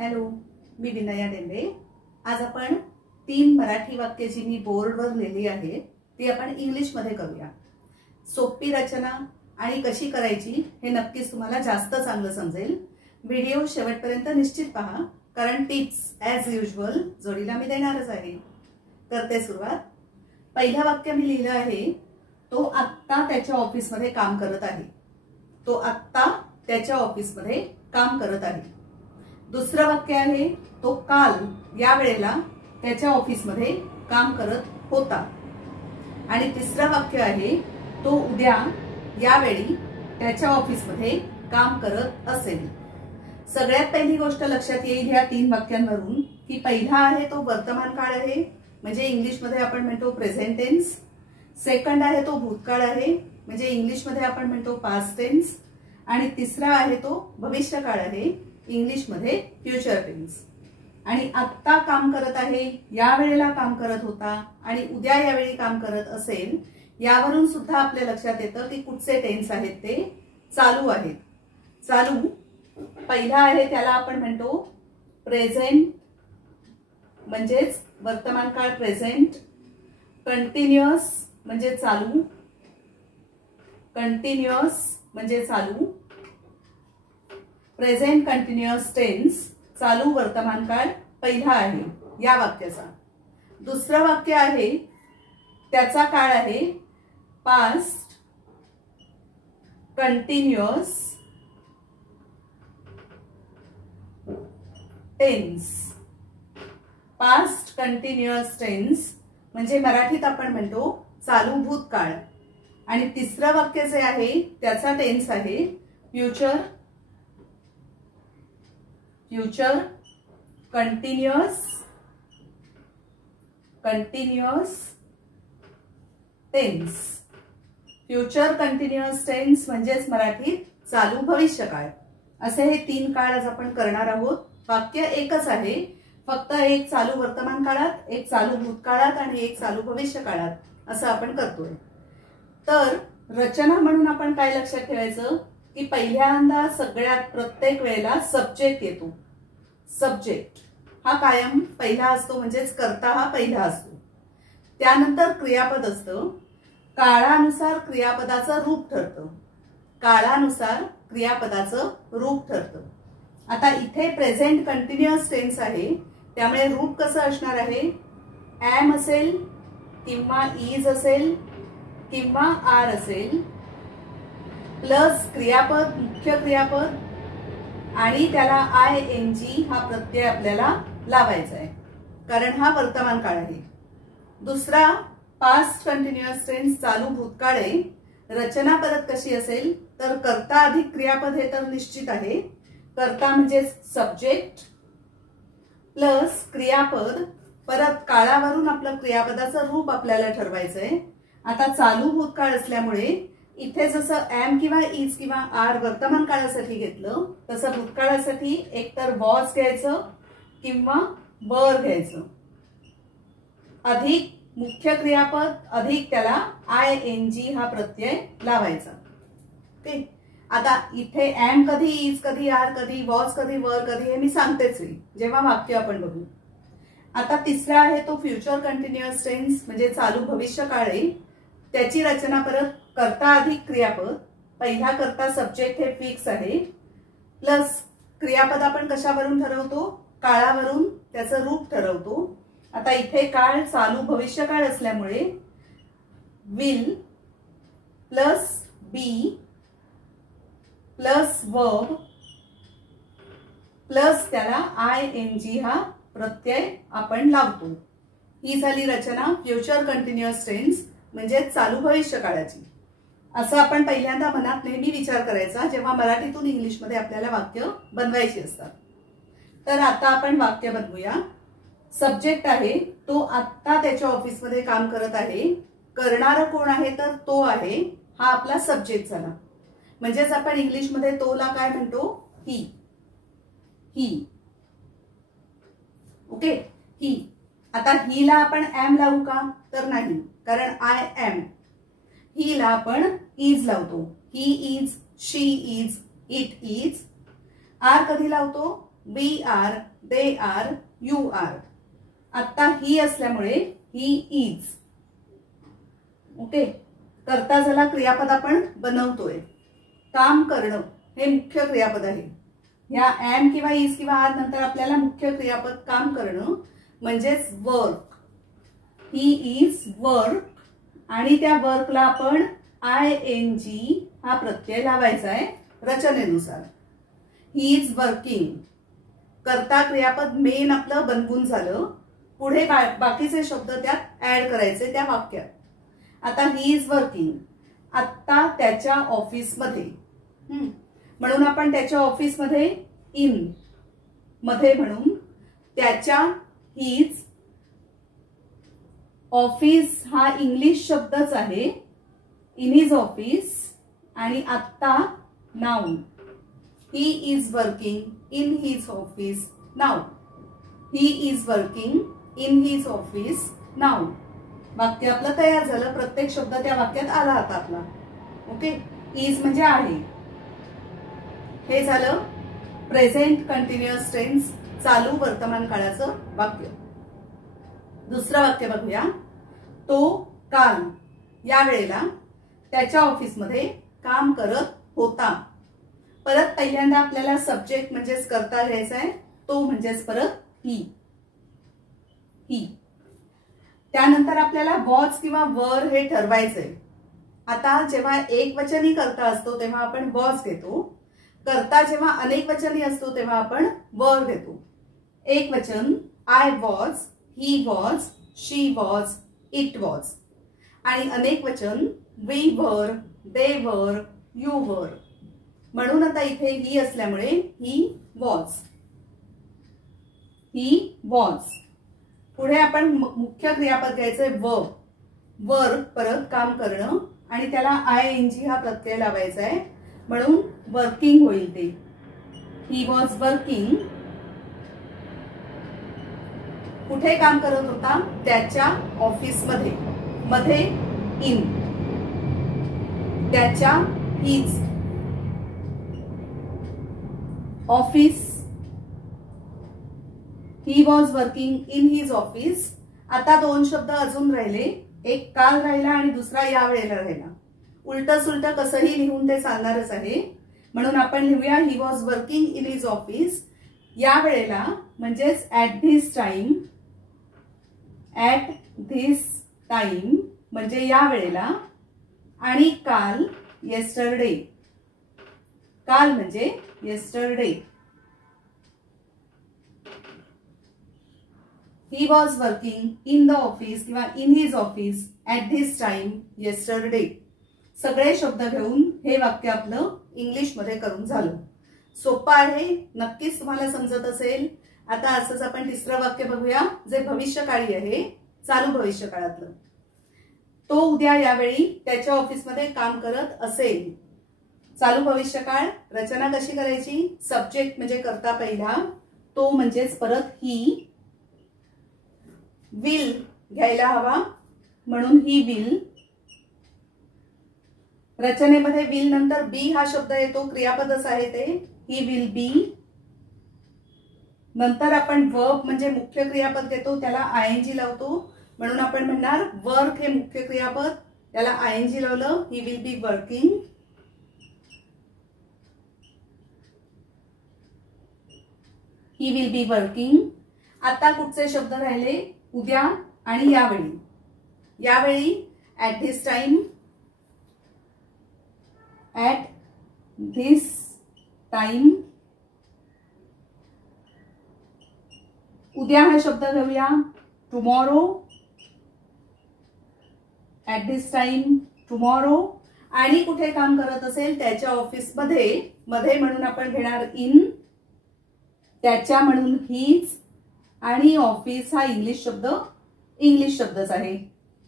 Hello, मी विनया डेंबे। आज आपण 3 मराठी वाक्य जी मी बोर्डवर लिहिली आहे ती आपण इंग्लिश मध्ये करूया। सोपी रचना आणि कशी करायची हे नक्कीच तुम्हाला जास्त चांगलं समजेल। व्हिडिओ शेवटपर्यंत निश्चित पहा, कारण टिप्स ॲज युजुअल जोडीला मी देणारच आहे। करते सुरुवात। पहिलं वाक्य मी लिहिलं आहे, तो आत्ता त्याच्या ऑफिस मध्ये काम करत आहे। तो आत्ता त्याच्या ऑफिस मध्ये काम करत आहे। दुसरं वाक्य आहे, तो काल या वेळेला त्याच्या ऑफिस मध्ये काम करत होता। आणि तिसरं वाक्य आहे, तो उद्या या वेळी त्याच्या ऑफिस मध्ये काम करत असेल। सगळ्यात पहिली गोष्ट लक्षात येईल या 3 वाक्यांवरून की पहिला आहे तो वर्तमान काळ आहे, म्हणजे इंग्लिश मध्ये आपण म्हणतो प्रेझेंट टेन्स। सेकंड आहे तो भूतकाळ आहे, म्हणजे इंग्लिश मध्ये आपण म्हणतो पास्ट टेन्स। आणि तिसरा आहे तो भविष्यकाळ आहे, इंग्लिश मध्ये फ्युचर टेन्स। आणि आत्ता काम करत आहे, या वेळेला काम करत होता आणि उद्या यावेळी काम करत असेल, यावरून सुद्धा आपल्या लक्षात येतं की कुठचे टेन्स आहेत ते चालू आहेत। चालू पहिला आहे त्याला आपण म्हणतो प्रेझेंट, म्हणजेच वर्तमान काळ प्रेझेंट। कंटिन्युअस म्हणजे चालू, कंटिन्युअस म्हणजे चालू। प्रेझेंट कंटिन्युअस टेन्स चालू वर्तमान काळ पहिला आहे या वाक्याचा। दुसरं वाक्य आहे त्याचा काळ आहे past continuous tense. Past continuous tense म्हणजे मराठीत आपण म्हणतो चालू भूतकाळ। आणि तिसरं वाक्य जे आहे त्याचा टेन्स आहे future continuous tense. Future continuous tense म्हणजेच मराठीत चालू भविष्यकाळ। असे हे 3 काळ आज आपण करणार आहोत। वाक्य एकच आहे, फक्त एक चालू वर्तमान काळात, एक चालू भूतकाळात आणि एक चालू भविष्यकाळात असं आपण करतोय। तर रचना म्हणून आपण काय लक्षात ठेवायचं की पहिल्यांदा सगळ्यात प्रत्येक वेळेला सब्जेक्ट येतो। सब्जेक्ट हा कायम पहिला असतो, म्हणजेच कर्ता हा पहिला असतो। त्यानंतर क्रियापद असतं। काळानुसार क्रियापदाचं रूप ठरतं, काळानुसार क्रियापदाचं रूप ठरतं। आता इथे प्रेझेंट कंटिन्युअस टेन्स आहे, त्यामुळे रूप कसं असणार आहे, एम असेल किंवा इज असेल किंवा आर असेल, प्लस क्रियापद, मुख्य क्रियापद आणि त्याला ING हा प्रत्यय आपल्याला लावायचा आहे, कारण हा वर्तमान काळ आहे। दुसरा पास्ट कंटिन्युअस टेन्स चालू भूतकाळ आहे। रचना परत कशी असेल तर कर्ता अधिक क्रियापद हे तर निश्चित आहे। कर्ता म्हणजे सब्जेक्ट प्लस क्रियापद, परत काळावरून आपलं क्रियापदाचं रूप आपल्याला ठरवायचंय। आता चालू भूतकाळ असल्यामुळे इथे जसं एम किंवा इज किंवा आर वर्तमान काळासाठी घेतलं, तसं भूतकाळासाठी एकतर वॉज घ्यायचं किंवा वर घ्यायचं, अधिक मुख्य क्रियापद अधिक त्याला ING हा प्रत्यय लावायचा। ओके, आता इथे एम कधी, इज कधी, आर कधी, वॉज कधी, वर कधी हे मी सांगतेच जेव्हा वाक्य आपण बघू। आता तिसरा आहे तो फ्युचर कंटिन्युअस टेन्स म्हणजे चालू भविष्यकाळ आहे। त्याची रचना परत कर्ता अधिक क्रियापद, पहिला कर्ता सब्जेक्ट हे फिक्स आहे, प्लस क्रियापद आपण कशावरून ठरवतो, काळावरून त्याचं रूप ठरवतो। आता इथे काळ चालू भविष्यकाळ असल्यामुळे will plus be plus verb plus त्याला ING हा प्रत्यय आपण लावतो। ही झाली रचना फ्युचर कंटिन्युअस टेन्स म्हणजे चालू भविष्यकाळाची। असं आपण पहिल्यांदा मनात नेहमी विचार करायचा जेव्हा मराठीतून इंग्लिश मध्ये आपल्याला वाक्य बनवायची असतात। तर आता आपण वाक्य बनवूया। सब्जेक्ट आहे, तो आत्ता त्याच्या ऑफिस मध्ये काम करत आहे। करणारा कोण आहे तर तो आहे, हा आपला सब्जेक्ट झाला। म्हणजेच आपण इंग्लिश मध्ये तोला काय म्हणतो, ही। ओके, ही। आता हीला आपण एम लावू का तर नाही, कारण आय एम। हीला आपण इज लावतो, he is, she is, it is. Are कधी लावतो we are, they are, you are. आता ही असल्यामुळे ही इज. ओके. करता झाला क्रियापद आपण बनवतोय. काम करणं हे मुख्य क्रियापद आहे. ह्या एम किंवा इज किंवा आर नंतर आपल्याला मुख्य क्रियापद काम करणं म्हणजेच वर्क. ही इज वर्क आणि त्या वर्कला आपण ING हा प्रत्यय लावायचा आहे रचनेनुसार. He is working. करता क्रियापद मेन आपलं बनवून झालं. पुढे बाकीचे शब्द त्यात ऍड करायचे त्या वाक्यात. आता ही इज वर्किंग. आता त्याच्या ऑफिसमध्ये, म्हणून आपण त्याच्या ऑफिसमध्ये इन मध्ये म्हणून त्याच्या हीज. ऑफिस हा इंग्लिश शब्दच आहे. In his office. आणि आता noun. He is working in his office now. He is working in his office now. वाक्य आपलं तयार झालं. प्रत्येक शब्द त्या वाक्यात आला आता आपला. ओके. इज म्हणजे आहे. हे झालं प्रेझेंट कंटिन्युअस टेन्स, चालू वर्तमान काळाचं वाक्य. दुसरं वाक्य बघूया. तो काल या वेळेला त्याच्या ऑफिसमध्ये काम करत होता. परत पहिल्यांदा आपल्याला सब्जेक्ट म्हणजेच करता घ्यायचा आहे. तो म्हणजेच परत ही. त्यानंतर आपल्याला वॉज किंवा वर हे ठरवायचंय. आता जेव्हा एक वचनी करता असतो तेव्हा आपण वॉज घेतो. करता जेव्हा अनेक वचनी असतो तेव्हा आपण वर घेतो. एक वचन I was, he was, she was, it was. आणि अनेक वचन वी वर, दे वर, यू वर. म्हणून आता इथे ही असल्यामुळे ही वॉज. He was. पुढे आपण मुख्य क्रियापद घ्यायचंय वर्क. परत काम करणं आणि त्याला ING हा प्रत्यय लावायचा आहे. म्हणून वर्किंग होईल ते. He was working. कुठे काम करत होता? त्याच्या ऑफिसमध्ये. मध्ये इन. त्याच्या his office. He was working in his office. आता दोन शब्द अजून राहिले. एक काल राहिला आणि दुसरा या वेळेला राहिला. उलट सुलट कसंही लिहून ते चालणारच आहे. म्हणून आपण लिहूया he was working in his office या वेळेला म्हणजेच at this time. At this time म्हणजे या वेळेला. आणि काल येस्टरडे. काल म्हणजे yesterday. He was working in the office किंवा in his office at this time yesterday. सगळे शब्द घेऊन हे वाक्य आपलं इंग्लिशमध्ये करून झालं. सोपं आहे. नक्कीच तुम्हाला समजत असेल. आता असंच आपण तिसरं वाक्य बघूया जे भविष्यकाळी आहे. चालू भविष्य काळातलं. तो उद्या यावेळी त्याच्या ऑफिसमध्ये काम करत असेल. चालू भविष्यकाळ. रचना कशी करायची? सब्जेक्ट म्हणजे करता पहिला. तो म्हणजेच परत ही. विल घ्यायला हवा म्हणून ही विल. रचनेमध्ये विल नंतर बी हा शब्द येतो. क्रियापदच आहे ते. ही विल बी. नंतर आपण वर्ब म्हणजे मुख्य क्रियापद घेतो. त्याला ING लावतो. म्हणून आपण म्हणणार वर्क हे मुख्य क्रियापद. त्याला ING लावलं. ही will be working. He will be working. आता कुठचे शब्द राहिले? उद्या आणि यावेळी. यावेळी at this time. At this time. उद्या हा शब्द घेऊया tomorrow. At this time tomorrow. आणि कुठे काम करत असेल? त्याच्या ऑफिसमध्ये. मध्ये म्हणून आपण घेणार इन. त्याच्या म्हणून हीज. आणि ऑफिस हा इंग्लिश शब्दच आहे.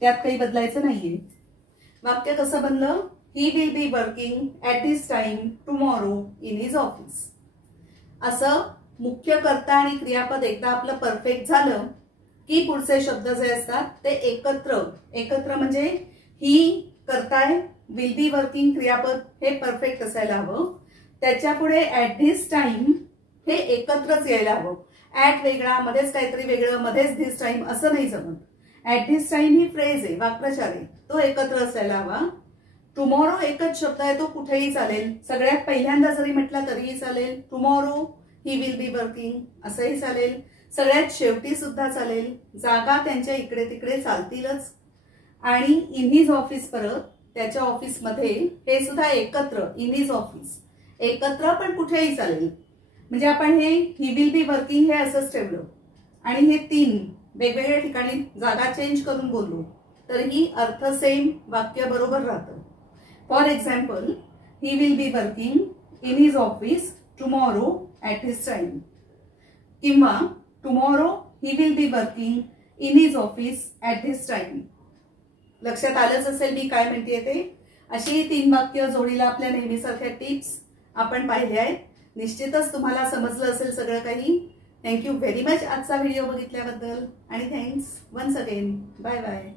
त्यात काही बदलायचं नाहीये. वाक्य कसं बनलं? ही will be working at this time tomorrow in his office. असं मुख्य कर्ता आणि क्रियापद एकदा आपलं परफेक्ट झालं की पुढचे शब्द जे असतात ते एकत्र म्हणजे ही करताय, विल बी वर्किंग क्रियापद हे परफेक्ट असायला हवं. त्याच्या पुढे ऍट धिस टाइम हे एकत्रच यायला हवं. ऍट वेगळा, मध्येच काहीतरी वेगळं, मध्येच धिस टाइम असं नाही जमत. At this time he phrase आहे, वाक्प्रचार आहे, तो एकत्र असायला हवा. टुमॉरो एकच शब्द आहे, तो कुठेही चालेल. सगळ्यात पहिल्यांदा जरी म्हटला तरीही चालेल. Tomorrow he will be working असंही चालेल. सगळ्यात शेवटी सुद्धा चालेल. जागा त्यांच्या इकडे तिकडे चालतीलच. आणि इन हिज ऑफिस, परत त्याच्या ऑफिसमध्ये, हे सुद्धा एकत्र. इन हिज ऑफिस एकत्र, पण कुठेही चालेल. म्हणजे आपण हे ही विल बी वर्किंग हे असंच ठेवलं आणि हे 3 वेगवेगळ्या ठिकाणी जागा चेंज करून बोललो तरीही अर्थ सेम, वाक्य बरोबर राहतं. For example, he will be working in his office tomorrow at his time, किंवा tomorrow he will be working in his office at his time. लक्षात आलंच असेल मी काय म्हणते ते. अशी 3 वाक्य जोडीला आपल्या नेहमीसारख्या टिप्स आपण पाहिल्या आहेत. निश्चितच तुम्हाला समजलं असेल सगळं काही. थँक्यू व्हेरी मच आजचा व्हिडिओ बघितल्याबद्दल आणि thanks once again. Bye bye.